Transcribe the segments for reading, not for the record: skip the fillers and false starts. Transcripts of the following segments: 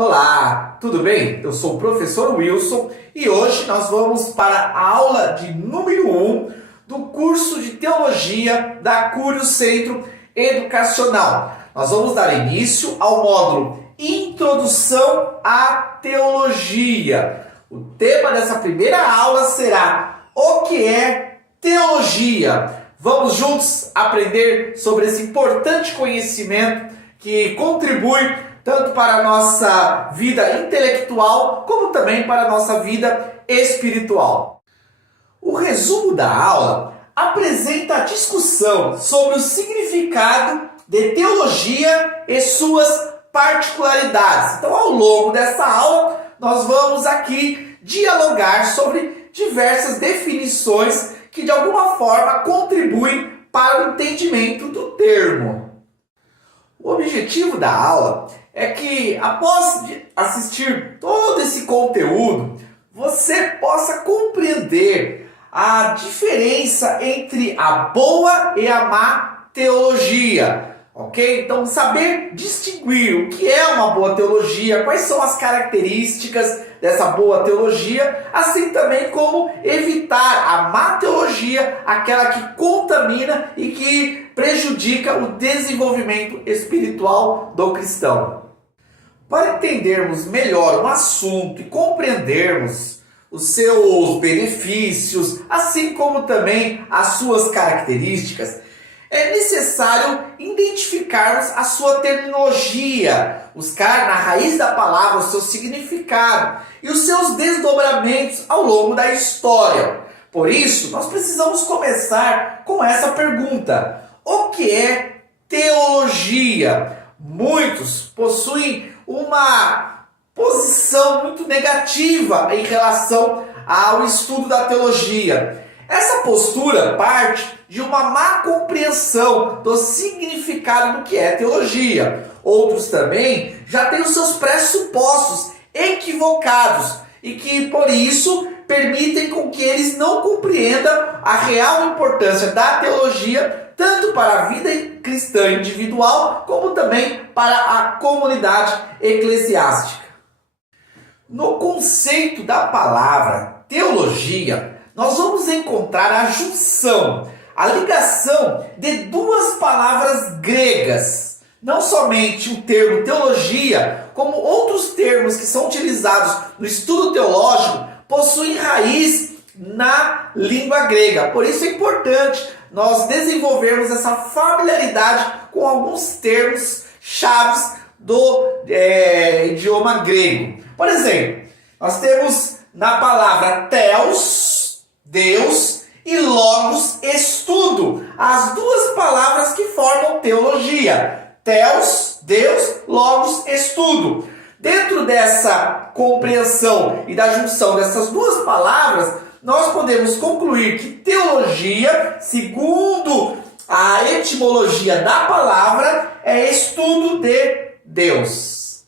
Olá, tudo bem? Eu sou o professor Wilson e hoje nós vamos para a aula de número 1 do curso de Teologia da Cúrio Centro Educacional. Nós vamos dar início ao módulo Introdução à Teologia. O tema dessa primeira aula será o que é teologia. Vamos juntos aprender sobre esse importante conhecimento que contribui tanto para a nossa vida intelectual, como também para a nossa vida espiritual. O resumo da aula apresenta a discussão sobre o significado de teologia e suas particularidades. Então, ao longo dessa aula, nós vamos aqui dialogar sobre diversas definições que, de alguma forma, contribuem para o entendimento do termo. O objetivo da aula é que, após assistir todo esse conteúdo, você possa compreender a diferença entre a boa e a má teologia, ok? Então, saber distinguir o que é uma boa teologia, quais são as características dessa boa teologia, assim também como evitar a má teologia, aquela que contamina e que prejudica o desenvolvimento espiritual do cristão. Para entendermos melhor um assunto e compreendermos os seus benefícios, assim como também as suas características, é necessário identificarmos a sua terminologia, buscar na raiz da palavra o seu significado e os seus desdobramentos ao longo da história. Por isso, nós precisamos começar com essa pergunta: o que é teologia? Muitos possuem uma posição muito negativa em relação ao estudo da teologia. Essa postura parte de uma má compreensão do significado do que é teologia. Outros também já têm os seus pressupostos equivocados e que, por isso, permitem com que eles não compreendam a real importância da teologia, tanto para a vida cristã individual, como também para a comunidade eclesiástica. No conceito da palavra teologia, nós vamos encontrar a junção, a ligação de duas palavras gregas. Não somente o termo teologia, como outros termos que são utilizados no estudo teológico, possuem raiz na língua grega. Por isso é importante nós desenvolvermos essa familiaridade com alguns termos chaves do idioma grego. Por exemplo, nós temos na palavra theos, Deus, e logos, estudo, as duas palavras que formam teologia. Theos, Deus, logos, estudo. Dentro dessa compreensão e da junção dessas duas palavras, nós podemos concluir que teologia, segundo a etimologia da palavra, é estudo de Deus.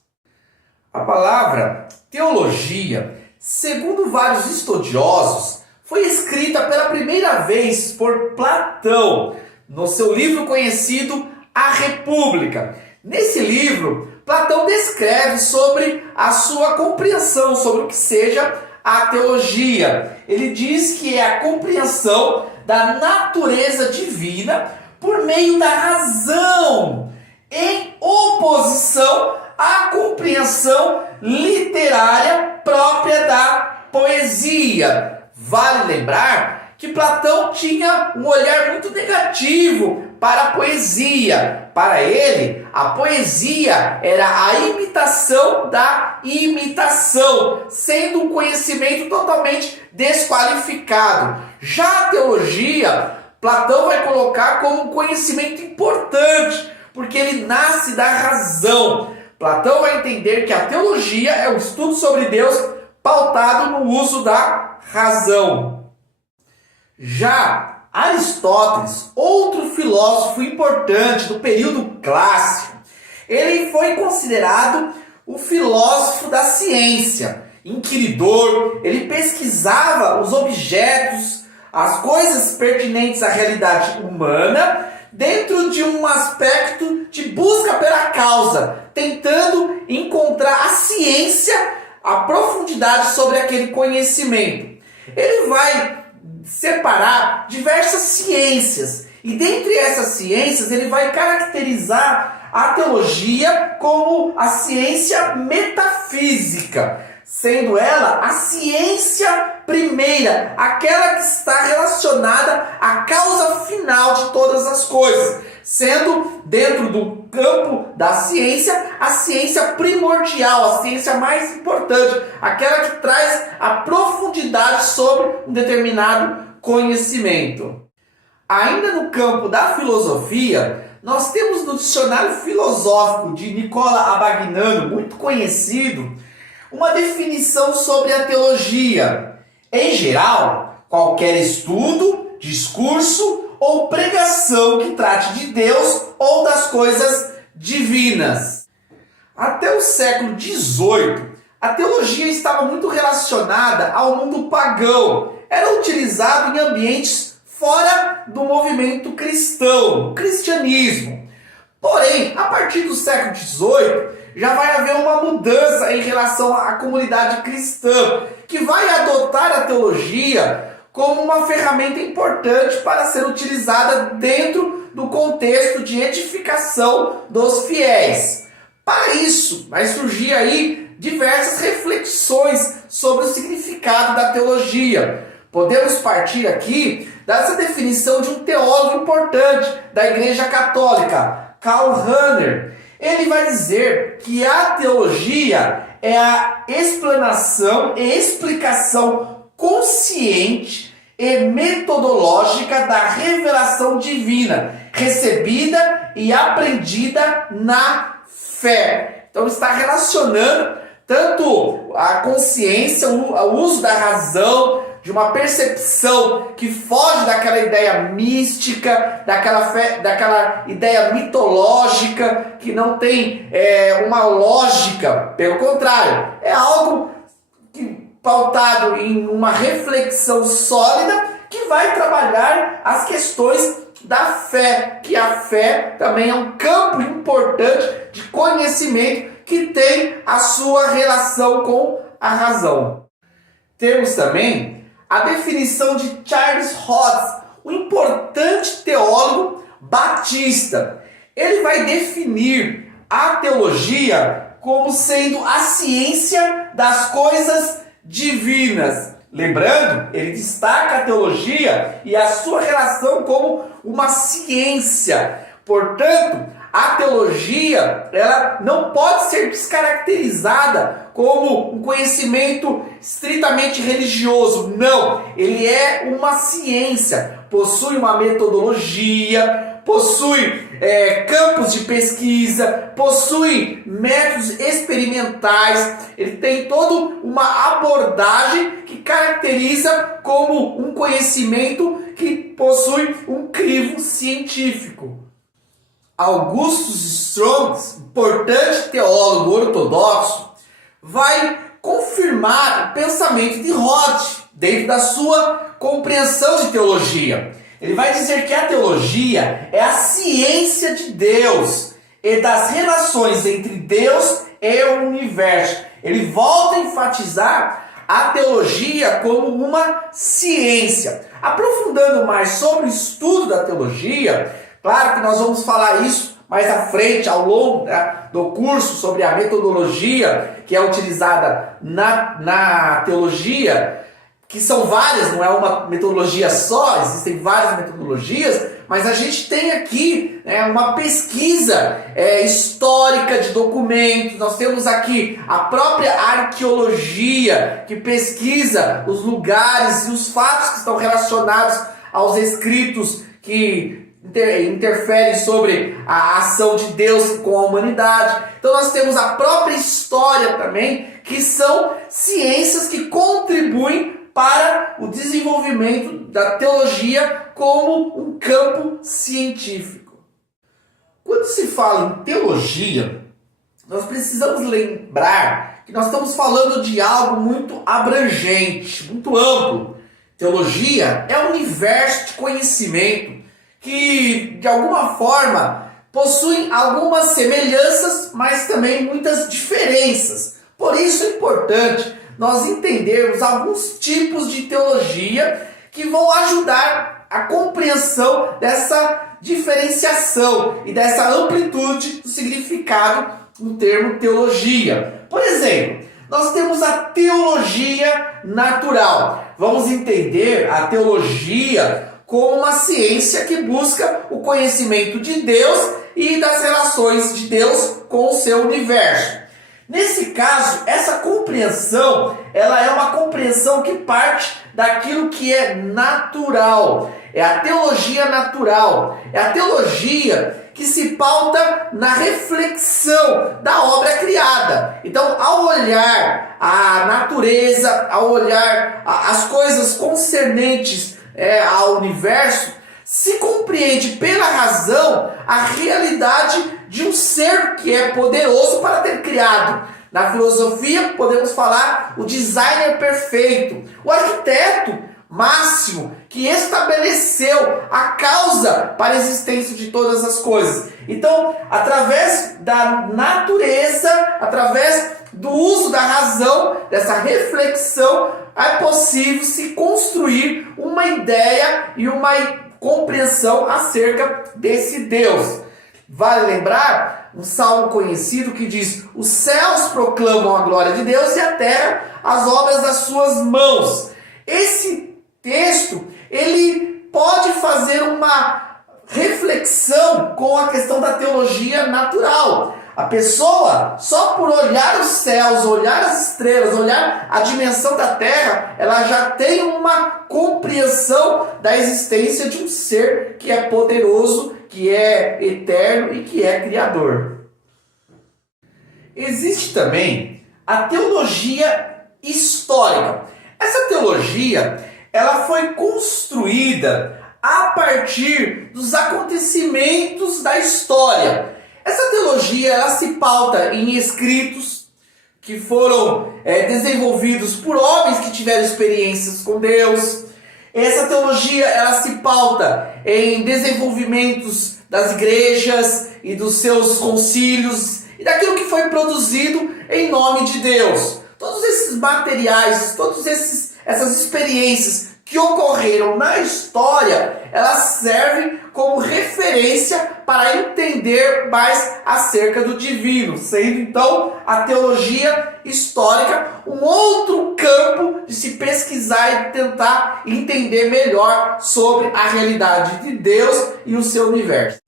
A palavra teologia, segundo vários estudiosos, foi escrita pela primeira vez por Platão, no seu livro conhecido A República. Nesse livro, Platão descreve sobre a sua compreensão sobre o que seja a teologia. Ele diz que é a compreensão da natureza divina por meio da razão, em oposição à compreensão literária própria da poesia. Vale lembrar que Platão tinha um olhar muito negativo para a poesia. Para ele, a poesia era a imitação da imitação, sendo um conhecimento totalmente desqualificado. Já a teologia, Platão vai colocar como um conhecimento importante, porque ele nasce da razão. Platão vai entender que a teologia é um estudo sobre Deus pautado no uso da razão. Já Aristóteles, outro filósofo importante do período clássico, ele foi considerado o filósofo da ciência, inquiridor. Ele pesquisava os objetos, as coisas pertinentes à realidade humana, dentro de um aspecto de busca pela causa, tentando encontrar a ciência a profundidade sobre aquele conhecimento. Ele vai separar diversas ciências e dentre essas ciências ele vai caracterizar a teologia como a ciência metafísica, sendo ela a ciência primeira, aquela que está relacionada à causa final de todas as coisas, sendo dentro do campo da ciência a ciência primordial, a ciência mais importante, aquela que traz a profundidade sobre um determinado conhecimento. Ainda no campo da filosofia, nós temos no dicionário filosófico de Nicola Abagnano, muito conhecido, uma definição sobre a teologia. Em geral, qualquer estudo, discurso ou pregação que trate de Deus ou das coisas divinas. Até o século XVIII, a teologia estava muito relacionada ao mundo pagão. Era utilizado em ambientes fora do movimento cristão, o cristianismo. Porém, a partir do século XVIII, já vai haver uma mudança em relação à comunidade cristã, que vai adotar a teologia como uma ferramenta importante para ser utilizada dentro do contexto de edificação dos fiéis. Para isso, vai surgir aí diversas reflexões sobre o significado da teologia. Podemos partir aqui dessa definição de um teólogo importante da Igreja Católica, Karl Rahner. Ele vai dizer que a teologia é a explanação e explicação consciente e metodológica da revelação divina, recebida e aprendida na fé. Então está relacionando tanto a consciência, o uso da razão, de uma percepção que foge daquela ideia mística, daquela ideia mitológica, que não tem uma lógica. Pelo contrário, é algo pautado em uma reflexão sólida que vai trabalhar as questões da fé, que a fé também é um campo importante de conhecimento que tem a sua relação com a razão. Temos também a definição de Charles Hodge, um importante teólogo batista. Ele vai definir a teologia como sendo a ciência das coisas divinas. Lembrando, ele destaca a teologia e a sua relação como uma ciência. Portanto, a teologia ela não pode ser descaracterizada como um conhecimento estritamente religioso. Não, ele é uma ciência, possui uma metodologia, possui campos de pesquisa, possui métodos experimentais, ele tem toda uma abordagem que caracteriza como um conhecimento que possui um crivo científico. Augustus Strong, importante teólogo ortodoxo, vai confirmar o pensamento de Hodge dentro da sua compreensão de teologia. Ele vai dizer que a teologia é a ciência de Deus e das relações entre Deus e o universo. Ele volta a enfatizar a teologia como uma ciência. Aprofundando mais sobre o estudo da teologia, claro que nós vamos falar isso mais à frente, ao longo do curso, sobre a metodologia que é utilizada na teologia, que são várias, não é uma metodologia só, existem várias metodologias, mas a gente tem aqui uma pesquisa histórica de documentos, nós temos aqui a própria arqueologia, que pesquisa os lugares e os fatos que estão relacionados aos escritos que interferem sobre a ação de Deus com a humanidade. Então nós temos a própria história também, que são ciências que contribuem para o desenvolvimento da teologia como um campo científico. Quando se fala em teologia, nós precisamos lembrar que nós estamos falando de algo muito abrangente, muito amplo. Teologia é um universo de conhecimento que, de alguma forma, possuem algumas semelhanças, mas também muitas diferenças. Por isso é importante nós entendermos alguns tipos de teologia que vão ajudar a compreensão dessa diferenciação e dessa amplitude do significado do termo teologia. Por exemplo, nós temos a teologia natural. Vamos entender a teologia como uma ciência que busca o conhecimento de Deus e das relações de Deus com o seu universo. Nesse caso, essa compreensão, ela é uma compreensão que parte daquilo que é natural. É a teologia natural. É a teologia que se pauta na reflexão da obra criada. Então, ao olhar a natureza, ao olhar as coisas concernentes ao universo, se compreende pela razão a realidade de um ser que é poderoso para ter criado. Na filosofia, podemos falar o designer perfeito, o arquiteto máximo que estabeleceu a causa para a existência de todas as coisas. Então, através da natureza, através do uso da razão, dessa reflexão, é possível se construir uma ideia e uma compreensão acerca desse Deus. Vale lembrar um salmo conhecido que diz: os céus proclamam a glória de Deus e a terra as obras das suas mãos. Esse texto, ele pode fazer uma reflexão com a questão da teologia natural. A pessoa, só por olhar os céus, olhar as estrelas, olhar a dimensão da terra, ela já tem uma compreensão da existência de um ser que é poderoso, que é eterno e que é criador. Existe também a teologia histórica. Essa teologia, ela foi construída a partir dos acontecimentos da história. Essa teologia, ela se pauta em escritos que foram desenvolvidos por homens que tiveram experiências com Deus. Essa teologia, ela se pauta em desenvolvimentos das igrejas e dos seus concílios e daquilo que foi produzido em nome de Deus. Todos esses materiais, todas essas experiências que ocorreram na história, elas servem como referência para entender mais acerca do divino, sendo então a teologia histórica um outro campo de se pesquisar e tentar entender melhor sobre a realidade de Deus e o seu universo.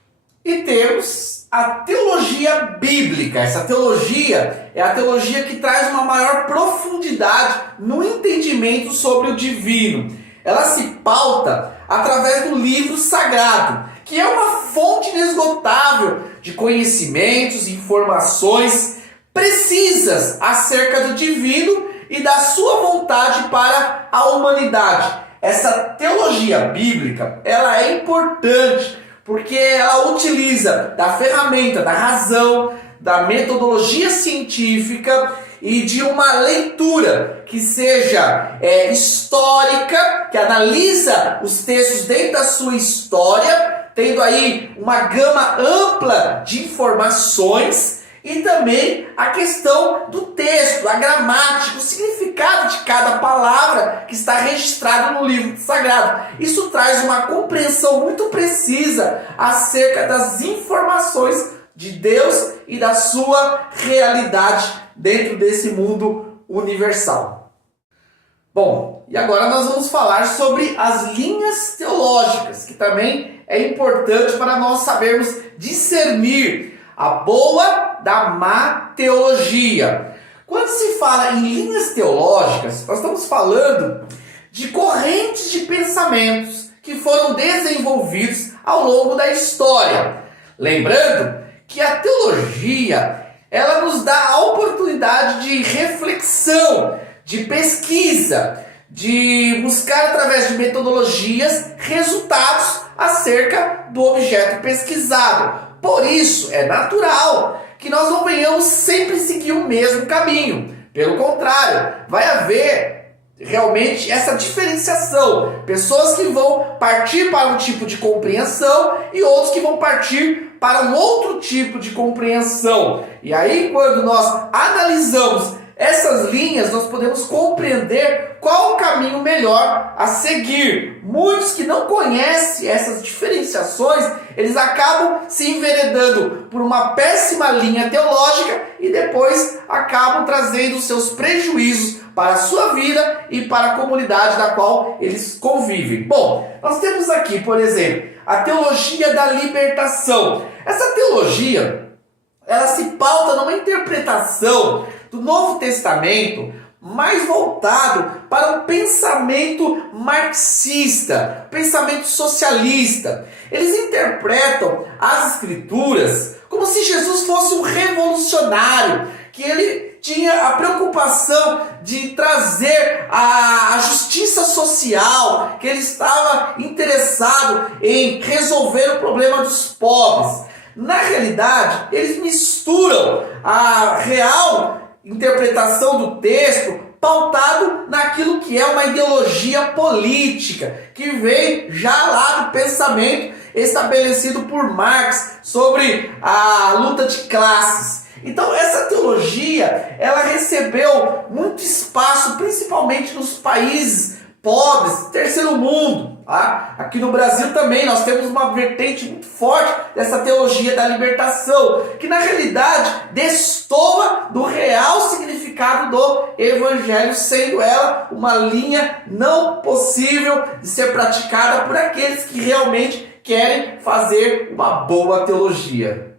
E temos a teologia bíblica. Essa teologia é a teologia que traz uma maior profundidade no entendimento sobre o divino. Ela se pauta através do livro sagrado, que é uma fonte inesgotável de conhecimentos e informações precisas acerca do divino e da sua vontade para a humanidade. Essa teologia bíblica, ela é importante porque ela utiliza da ferramenta, da razão, da metodologia científica e de uma leitura que seja histórica, que analisa os textos dentro da sua história, tendo aí uma gama ampla de informações, e também a questão do texto, a gramática, o significado de cada palavra que está registrado no livro sagrado. Isso traz uma compreensão muito precisa acerca das informações de Deus e da sua realidade dentro desse mundo universal. Bom, e agora nós vamos falar sobre as linhas teológicas, que também é importante para nós sabermos discernir a boa da má teologia. Quando se fala em linhas teológicas, nós estamos falando de correntes de pensamentos que foram desenvolvidos ao longo da história. Lembrando que a teologia, ela nos dá a oportunidade de reflexão, de pesquisa, de buscar através de metodologias resultados acerca do objeto pesquisado. Por isso, é natural que nós não venhamos sempre seguir o mesmo caminho. Pelo contrário, vai haver realmente essa diferenciação. Pessoas que vão partir para um tipo de compreensão e outros que vão partir para um outro tipo de compreensão. E aí, quando nós analisamos essas linhas nós podemos compreender qual o caminho melhor a seguir. Muitos que não conhecem essas diferenciações, eles acabam se enveredando por uma péssima linha teológica e depois acabam trazendo seus prejuízos para a sua vida e para a comunidade da qual eles convivem. Bom, nós temos aqui, por exemplo, a teologia da libertação. Essa teologia, ela se pauta numa interpretação do Novo Testamento mais voltado para um pensamento marxista, pensamento socialista. Eles interpretam as Escrituras como se Jesus fosse um revolucionário, que ele tinha a preocupação de trazer a justiça social, que ele estava interessado em resolver o problema dos pobres. Na realidade, eles misturam a real interpretação do texto pautado naquilo que é uma ideologia política, que vem já lá do pensamento estabelecido por Marx sobre a luta de classes. Então essa teologia, ela recebeu muito espaço, principalmente nos países pobres, terceiro mundo. Tá? Aqui no Brasil também nós temos uma vertente muito forte dessa teologia da libertação, que na realidade destoa do real significado do Evangelho, sendo ela uma linha não possível de ser praticada por aqueles que realmente querem fazer uma boa teologia.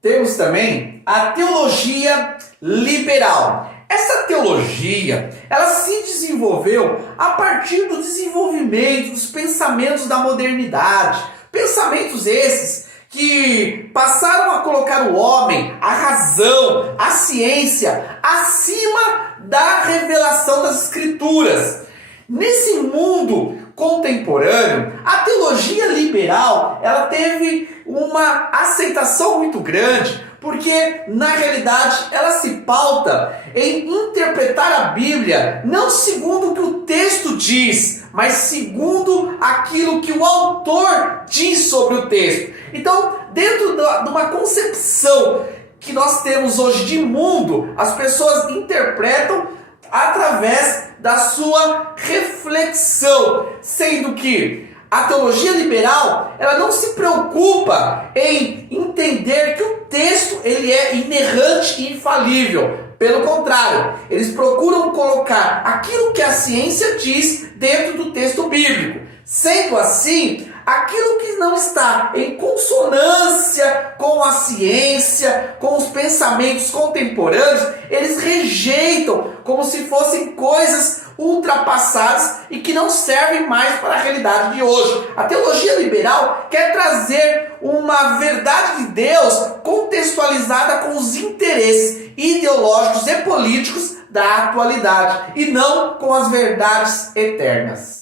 Temos também a teologia liberal. Essa teologia, ela se desenvolveu a partir do desenvolvimento dos pensamentos da modernidade. Pensamentos esses que passaram a colocar o homem, a razão, a ciência, acima da revelação das Escrituras. Nesse mundo contemporâneo, a teologia liberal, ela teve uma aceitação muito grande, porque na realidade ela se pauta em interpretar a Bíblia não segundo o que o texto diz, mas segundo aquilo que o autor diz sobre o texto. Então, dentro de uma concepção que nós temos hoje de mundo, as pessoas interpretam através da sua reflexão, sendo que a teologia liberal, ela não se preocupa em entender que o texto ele é inerrante e infalível. Pelo contrário, eles procuram colocar aquilo que a ciência diz dentro do texto bíblico. Sendo assim, aquilo que não está em consonância com a ciência, com os pensamentos contemporâneos, eles rejeitam como se fossem coisas ultrapassadas e que não servem mais para a realidade de hoje. A teologia liberal quer trazer uma verdade de Deus contextualizada com os interesses ideológicos e políticos da atualidade e não com as verdades eternas.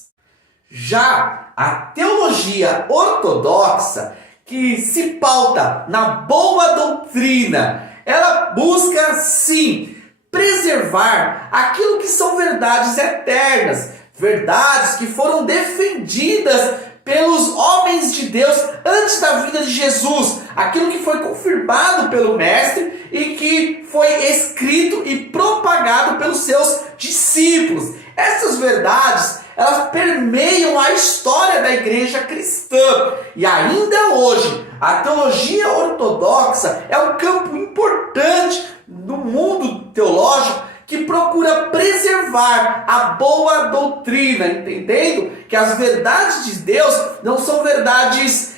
Já a teologia ortodoxa, que se pauta na boa doutrina, ela busca sim preservar aquilo que são verdades eternas, verdades que foram defendidas pelos homens de Deus antes da vinda de Jesus, aquilo que foi confirmado pelo Mestre e que foi escrito e propagado pelos seus discípulos. Essas verdades, elas permeiam a história da igreja cristã. E ainda hoje, a teologia ortodoxa é um campo importante no mundo teológico que procura preservar a boa doutrina, entendendo que as verdades de Deus não são verdades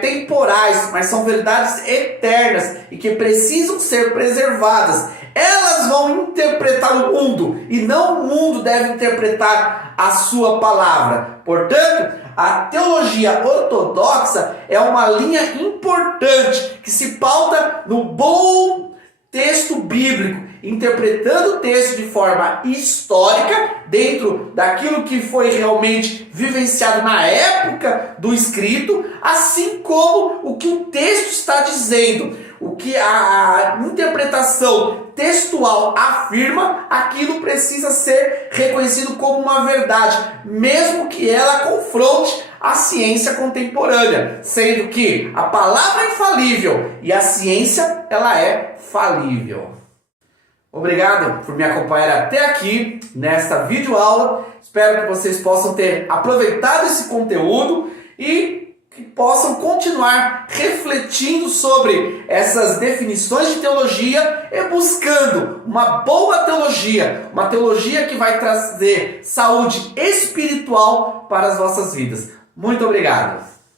temporais, mas são verdades eternas e que precisam ser preservadas. Elas vão interpretar o mundo e não o mundo deve interpretar a sua palavra. Portanto, a teologia ortodoxa é uma linha importante que se pauta no bom texto bíblico, interpretando o texto de forma histórica, dentro daquilo que foi realmente vivenciado na época do escrito, assim como o que o texto está dizendo, o que a interpretação textual afirma, aquilo precisa ser reconhecido como uma verdade, mesmo que ela confronte a ciência contemporânea, sendo que a palavra é infalível e a ciência ela é falível. Obrigado por me acompanhar até aqui nesta videoaula. Espero que vocês possam ter aproveitado esse conteúdo e que possam continuar refletindo sobre essas definições de teologia e buscando uma boa teologia, uma teologia que vai trazer saúde espiritual para as vossas vidas. Muito obrigado!